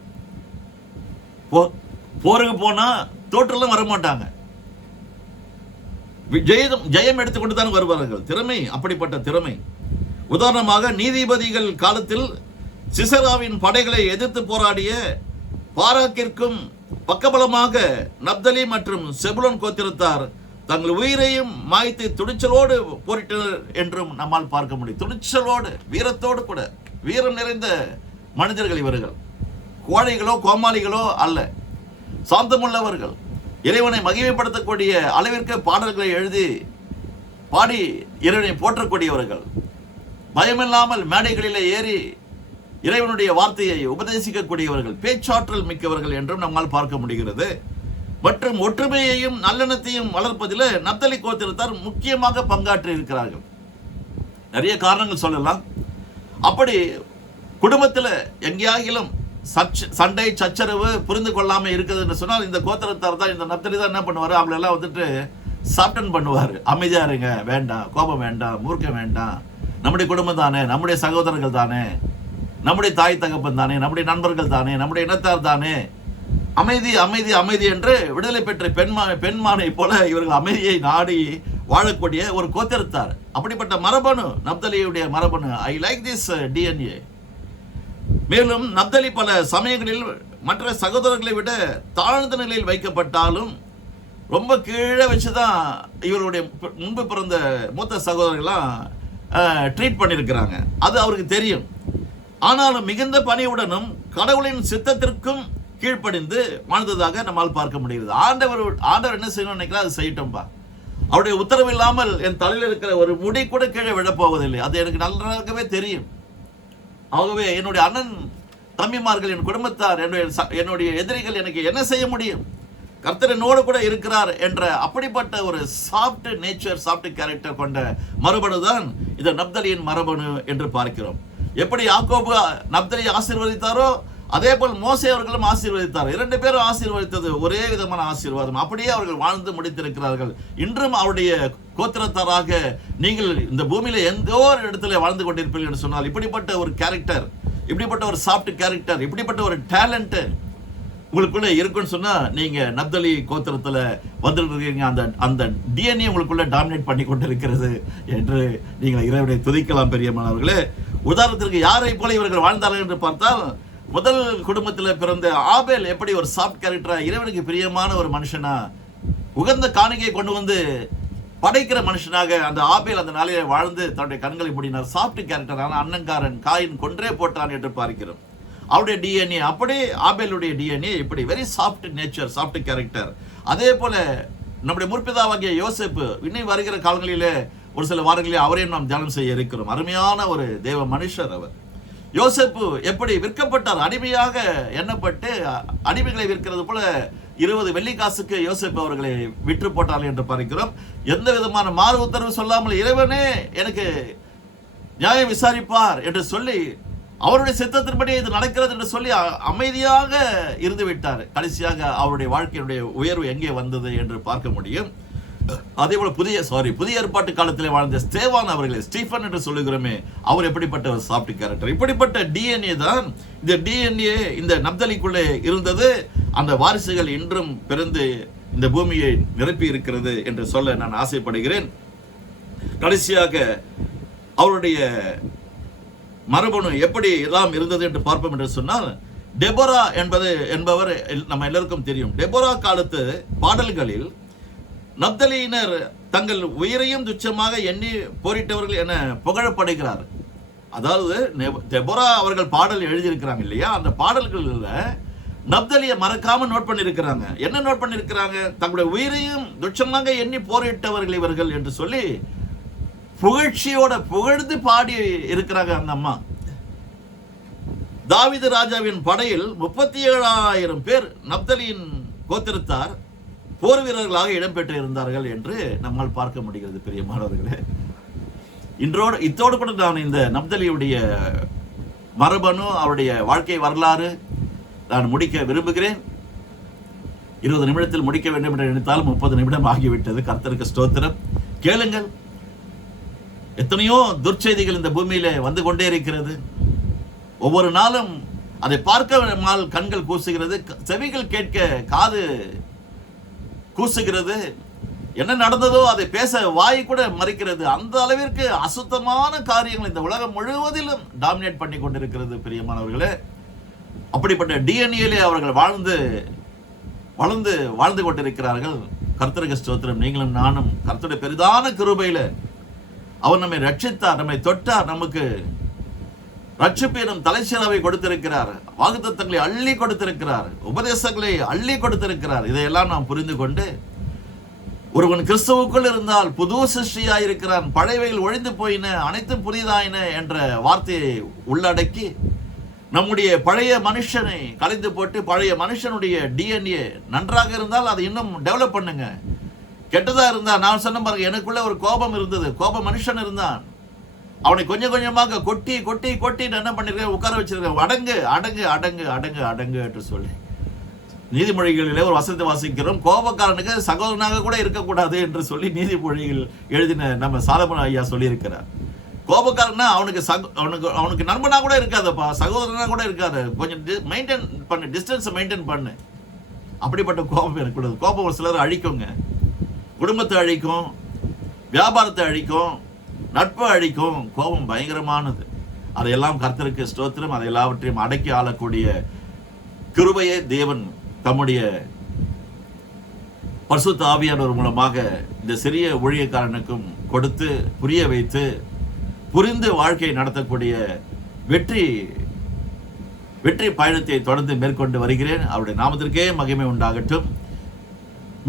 போருக்கு போனா தோற்றெல்லாம் வரமாட்டாங்க, ஜெயம் எடுத்துக்கொண்டு தான் வருவார்கள். திறமை, அப்படிப்பட்ட திறமை. உதாரணமாக நீதிபதிகள் காலத்தில் சிசராவின் படைகளை எதிர்த்து போராடிய பாராக்கிற்கும் பக்கபலமாக நப்தலி மற்றும் செபுலோன் கோத்திரத்தார் தங்கள் உயிரையும் மாய்த்து துணிச்சலோடு போரிட்டனர் என்றும் நம்மால் பார்க்க முடியும். துணிச்சலோடு, வீரத்தோடு கூட. வீரம் நிறைந்த மனிதர்கள் இவர்கள். கோழைகளோ கோமாளிகளோ அல்ல, சாந்தமுள்ளவர்கள். இறைவனை மகிமைப்படுத்தக்கூடிய அளவிற்கு பாடல்களை எழுதி பாடி இறைவனை போற்றக்கூடியவர்கள். பயமில்லாமல் மேடைகளிலே ஏறி இறைவனுடைய வார்த்தையை உபதேசிக்கக்கூடியவர்கள், பேச்சாற்றல் மிக்கவர்கள் என்றும் நம்மால் பார்க்க முடிகிறது. மற்றும் ஒற்றுமையையும் நல்லெண்ணத்தையும் வளர்ப்பதில் நப்தலி கோத்திரத்தார் முக்கியமாக பங்காற்றி இருக்கிறார்கள். நிறைய காரணங்கள் சொல்லலாம். அப்படி குடும்பத்தில் எங்கேயாகிலும் சண்டை சச்சரவு புரிந்து கொள்ளாம இருக்குது என்று சொன்னால் இந்த கோத்திரத்தார் தான், இந்த நப்தலி தான் என்ன பண்ணுவார், அவங்களெல்லாம் வந்துட்டு சாப்டன் பண்ணுவார். அமைதியா இருங்க, வேண்டாம், கோபம் வேண்டாம், மூர்க்கம் வேண்டாம், நம்முடைய குடும்பம் தானே, நம்முடைய சகோதரர்கள் தானே, நம்முடைய தாய் தகப்பன் தானே, நம்முடைய நண்பர்கள் தானே, நம்முடைய இனத்தார் தானே, அமைதி அமைதி அமைதி என்று விடுதலை பெற்ற பெண்மானை போல இவர்கள் அமைதியை நாடி வாழக்கூடிய ஒரு கோத்திரத்தார். அப்படிப்பட்ட மரபணு நப்தலியுடைய மரபணு. I like this DNA. மேலும் நப்தலி பல சமயங்களில் மற்ற சகோதரர்களை விட தாழ்ந்த நிலையில் வைக்கப்பட்டாலும் ரொம்ப கீழே வச்சுதான் இவருடைய முன்பு பிறந்த மூத்த சகோதரர்களாம் ட்ரீட் பண்ணியிருக்கிறாங்க. அது அவருக்கு தெரியும். ஆனாலும் மிகுந்த பணியுடனும் கடவுளின் சித்தத்திற்கும் கீழ்ப்படிந்து வாழ்ந்ததாக நம்மால் பார்க்க முடிகிறது. ஆண்டவர் என்ன செய்யணும்னு நினைக்கிறார், அது செய்யட்டும்பா. அவருடைய உத்தரவு இல்லாமல் என் தலையில் இருக்கிற ஒரு முடி கூட கீழே விழப்போவதில்லை, அது எனக்கு நன்றாகவே தெரியும். ஆகவே என்னுடைய அண்ணன் தம்பிமார்கள், என் குடும்பத்தார், என்னுடைய எதிரிகள் எனக்கு என்ன செய்ய முடியும், கர்த்தர் என்னோடு கூட இருக்கிறார் என்ற அப்படிப்பட்ட ஒரு சாஃப்ட் நேச்சர், சாஃப்ட் கேரக்டர் கொண்ட மரபணு தான் இந்த நப்தலியின் மரபணு என்று பார்க்கிறோம். எப்படி யாக்கோபு நப்தலியை ஆசீர்வதித்தாரோ அதே போல் மோசே அவர்களும் ஆசீர்வதித்தார். 2 பேரும் ஆசீர்வதித்தது ஒரே விதமான ஆசீர்வாதம். அப்படியே அவர்கள் வாழ்ந்து முடித்திருக்கிறார்கள். இன்றும் அவருடைய கோத்திரத்தாராக நீங்கள் இந்த பூமியில எந்த ஒரு இடத்துல வாழ்ந்து கொண்டிருப்பீர்கள் என்று சொன்னால், இப்படிப்பட்ட ஒரு கேரக்டர், இப்படிப்பட்ட ஒரு சாஃப்ட் கேரக்டர், இப்படிப்பட்ட ஒரு டேலண்ட் உங்களுக்குள்ள இருக்குன்னு சொன்னா நீங்க நப்தலி கோத்திரத்துல வந்துருக்கீங்க. அந்த டிஎன்ஏ உங்களுக்குள்ள டாமினேட் பண்ணி கொண்டிருக்கிறது என்று நீங்கள் இறைவனை துதிக்கலாம். பெரியமானவர்களே, உதாரணத்திற்கு யாரை போல இவர்கள் வாழ்ந்தார்கள் என்று பார்த்தால், முதல் குடும்பத்தில் பிறந்த ஆபேல் எப்படி ஒரு சாஃப்ட் கேரக்டரா, இறைவனுக்கு பிரியமான ஒரு மனுஷனா, உகந்த காணிக்கையை கொண்டு வந்து படைக்கிற மனுஷனாக அந்த ஆபேல் அந்த நாளிலே வாழ்ந்து தன்னுடைய கண்களை மூடினார். சாஃப்ட் கேரக்டரான அண்ணங்காரன் காயின் கொன்றே போட்டான் என்று பார்க்கிறோம். அவருடைய டிஎன்ஏ அப்படி, ஆபேலுடைய டிஎன்ஏ இப்படி very soft nature, soft character. அதே போல நம்முடைய முற்பிதாவாகிய யோசேப்பு, இன்னும் வருகிற காலங்களிலே ஒரு சில வாரங்களிலே அவரையும் நாம் தியானம் செய்ய இருக்கிறோம். அருமையான ஒரு தேவ மனுஷர் அவர். யோசேப்பு எப்படி விற்கப்பட்டார், அடிமையாக எண்ணப்பட்டு அடிமைகளை விற்கிறது போல 20 வெள்ளிக்காசுக்கு யோசேப்பு அவர்களை விற்று போட்டார்கள் என்று பார்க்கிறோம். எந்த விதமான மாறு உத்தரவு சொல்லாமல் இறைவனே எனக்கு நியாயம் விசாரிப்பார் என்று சொல்லி, அவருடைய சித்தத்தின்படி இது நடக்கிறது என்று சொல்லி அமைதியாக இருந்து விட்டார். கடைசியாக அவருடைய வாழ்க்கையுடைய உயர்வு எங்கே வந்தது என்று பார்க்க முடியும். அதே போல புதிய ஏற்பாட்டு காலத்தில் வாழ்ந்த ஸ்தேவான் அவர்களை, ஸ்டீஃபன் என்று சொல்லுகிறோமே, அவர் எப்படிப்பட்ட ஒரு சாஃப்ட் கேரக்டர். இப்படிப்பட்ட டிஎன்ஏ தான் இந்த டிஎன்ஏ இந்த நப்தலிக்குள்ளே இருந்தது. அந்த வாரிசுகள் இன்றும் பிறந்து இந்த பூமியை நிரப்பி இருக்கிறது என்று சொல்ல நான் ஆசைப்படுகிறேன். கடைசியாக அவருடைய மரபணு எப்படி எல்லாம் இருந்தது என்று பார்ப்போம் என்று சொன்னால், டெபோரா என்பவர் நம்ம எல்லாருக்கும் தெரியும். டெபோரா காலத்து பாடல்களில் நப்தலியினர் தங்கள் உயிரையும் துச்சமாக எண்ணி போரிட்டவர்கள் என புகழப்படுகிறார். அதாவது டெபோரா அவர்கள் பாடல் எழுதியிருக்கிறாங்க இல்லையா, அந்த பாடல்களில் நப்தலியை மறக்காம நோட் பண்ணியிருக்கிறாங்க. என்ன நோட் பண்ணியிருக்கிறாங்க, தங்களுடைய உயிரையும் துச்சமாக எண்ணி போரிட்டவர்கள் இவர்கள் என்று சொல்லி புகழ்ச்சியோட புகழ்ந்து பாடி இருக்கிறாங்க அந்த அம்மா. தாவீது ராஜாவின் படையில் 37,000 பேர் நப்தலியின் கோத்திரத்தார் போர் வீரர்களாக இடம்பெற்று இருந்தார்கள் என்று நம்மால் பார்க்க முடிகிறது. பிரியமானவர்களே, இத்தோடு கூட நான் இந்த நப்தலியுடைய மரபணு, அவருடைய வாழ்க்கை வரலாறு நான் முடிக்க விரும்புகிறேன். 20 நிமிடத்தில் முடிக்க வேண்டும் என்று நினைத்தாலும் 30 நிமிடம் ஆகிவிட்டது. கர்த்தருக்கு ஸ்தோத்திரம். கேளுங்கள், எத்தனையோ துர்ச்செய்திகள் இந்த பூமியில வந்து கொண்டே இருக்கிறது. ஒவ்வொரு நாளும் அதை பார்க்க கண்கள் கூசுகிறது, செவிகள் கேட்க காது கூசுகிறது. என்ன நடந்ததோ அதை பேச வாய் கூட மறிக்கிறது. அந்த அளவிற்கு அசுத்தமான காரியங்கள் இந்த உலகம் முழுவதிலும் டாமினேட் பண்ணி கொண்டிருக்கிறது. பிரியமானவர்களே, அப்படிப்பட்ட டிஎன்ஏலே அவர்கள் வாழ்ந்து கொண்டிருக்கிறார்கள். கர்த்தருக்கு ஸ்தோத்திரம். நீங்களும் நானும் கர்த்தருடைய பெரிதான கிருபையில அவர் நம்மை ரட்சித்தார், நம்மை தொட்டார், நமக்கு ரட்சிப்பினும் தலைச்சீராவை கொடுத்திருக்கிறார், வாக்குத்தத்தங்களை அள்ளி கொடுத்திருக்கிறார், உபதேசங்களை அள்ளி கொடுத்திருக்கிறார். இதையெல்லாம் நாம் புரிந்து கொண்டு ஒருவன் கிறிஸ்துவுக்குள் இருந்தால் புது சிருஷ்டியாயிருக்கிறான், பழையவைகள் ஒழிந்து போயின, அனைத்தும் புதிதாயின என்ற வார்த்தையை உள்ளடக்கி நம்முடைய பழைய மனுஷனை கலைந்து போட்டு பழைய மனுஷனுடைய டிஎன்ஏ நன்றாக இருந்தால் அதை இன்னும் டெவலப் பண்ணுங்க. கெட்டதா இருந்தா, நான் சொன்ன பாருங்க, எனக்குள்ள ஒரு கோபம் இருந்தது, கோப மனுஷன் இருந்தான், அவனை கொஞ்சம் கொஞ்சமாக கொட்டி கொட்டி கொட்டி என்ன பண்ணிருக்க, உட்கார வச்சிருக்க, அடங்கு அடங்கு அடங்கு அடங்கு அடங்கு என்று சொல்லி நீதிமொழிகளிலே ஒரு வசனத்தை வாசிக்கிறோம். கோபக்காரனுக்கு சகோதரனாக கூட இருக்கக்கூடாது என்று சொல்லி நீதிமொழிகள் எழுதின நம்ம சாலமன் ஐயா சொல்லியிருக்கிறார். கோபக்காரனா அவனுக்கு நண்பனா கூட இருக்காதப்பா, சகோதரனா கூட இருக்காது, கொஞ்சம் மெயின்டைன் பண்ணு, டிஸ்டன்ஸ் மெயின்டைன் பண்ணு. அப்படிப்பட்ட கோபம் இருக்கக்கூடாது. கோபம் ஒரு சிலர் அழிக்குங்க, குடும்பத்தை அழிக்கும், வியாபாரத்தை அழிக்கும், நட்பு அழிக்கும். கோபம் பயங்கரமானது. அதையெல்லாம் கர்த்தருக்கு ஸ்தோத்திரம். அதை எல்லாவற்றையும் அடக்கி ஆளக்கூடிய கிருபையை தேவன் தம்முடைய பரிசுத்த ஆவியானவர் மூலமாக இந்த சிறிய ஊழியக்காரனுக்கும் கொடுத்து புரிய வைத்து புரிந்து வாழ்க்கையை நடத்தக்கூடிய வெற்றி பயணத்தை தொடர்ந்து மேற்கொண்டு வருகிறேன். அவருடைய நாமத்திற்கே மகிமை உண்டாகட்டும்.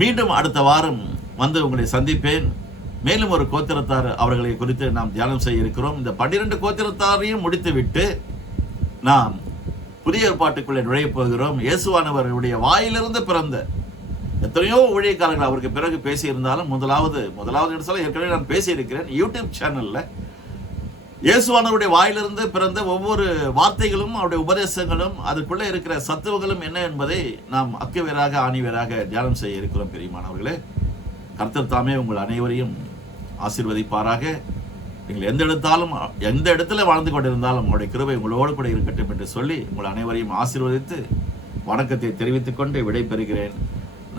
மீண்டும் அடுத்த வாரம் வந்து உங்களை சந்திப்பேன். மேலும் ஒரு கோத்திரத்தார் அவர்களை குறித்து நாம் தியானம் செய்ய இருக்கிறோம். இந்த 12 கோத்திரத்தாரையும் முடித்துவிட்டு நாம் புதிய ஏற்பாட்டுக்குள்ளே நுழைய போகிறோம். இயேசுவானவருடைய வாயிலிருந்து பிறந்த எத்தனையோ ஊழியக்காரர்கள் அவருக்கு பிறகு பேசியிருந்தாலும் முதலாவது என்று சொல்ல ஏற்கனவே நான் பேசியிருக்கிறேன் யூடியூப் சேனல்ல. இயேசுவானவருடைய வாயிலிருந்து பிறந்த ஒவ்வொரு வார்த்தைகளும் அவருடைய உபதேசங்களும் அதுக்குள்ளே இருக்கிற சத்துவங்களும் என்ன என்பதை நாம் அக்கவேராக ஆணிவேராக தியானம் செய்ய இருக்கிறோம். பிரியமானவர்களே, கர்த்தர் தாமே உங்கள் அனைவரையும் ஆசீர்வதிப்பாராக. நீங்கள் எந்த இடத்துல வாழ்ந்து கொண்டிருந்தாலும் அவருடைய கிருபை உங்களோடு கூட இருக்கட்டும் என்று சொல்லி உங்கள் அனைவரையும் ஆசீர்வதித்து வணக்கத்தை தெரிவித்துக் கொண்டு விடைபெறுகிறேன்.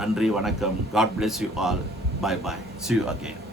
நன்றி, வணக்கம். God bless you all. Bye bye. See you again.